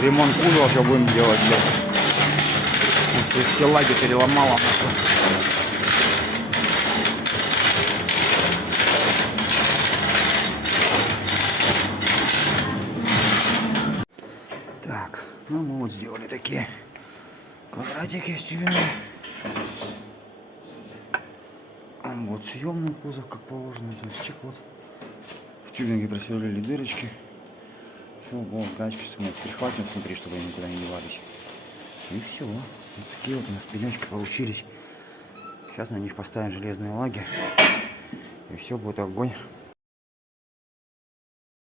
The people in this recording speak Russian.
Ремонт кузова все будем делать, блядь. Все лаги переломало, нахуй. Так, ну мы вот сделали такие квадратики стеклянные. Вот съемный кузов, как положено, то есть чек вот. В тюбинге просверлили дырочки. Все, вот гачки мы прихватим внутри, чтобы они никуда не девались. И все. Вот такие вот у нас пенечки получились. Сейчас на них поставим железные лаги. И все будет огонь.